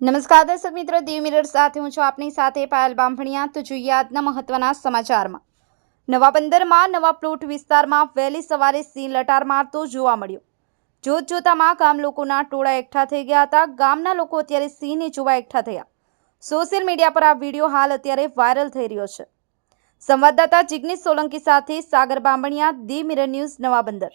નમસ્કાર દર્શક મિત્રો, દીવ મિરર સાથે હું છું આપની સાથે પાયલ બાંભણિયા તો જોઈએ આજના મહત્વના સમાચારમાં. નવા બંદરમાં નવા પ્લોટ વિસ્તારમાં વહેલી સવારે સિંહ લટાર મારતો જોવા મળ્યો. જોત જોતામાં ગામ લોકોના ટોળા એકઠા થઈ ગયા હતા. ગામના લોકો અત્યારે સિંહને જોવા એકઠા થયા. સોશિયલ મીડિયા પર આ વીડિયો હાલ અત્યારે વાયરલ થઈ રહ્યો છે. સંવાદદાતા જિગ્નેશ સોલંકી સાથે સાગર બાંભણિયા દી મિરર ન્યૂઝ નવા બંદર.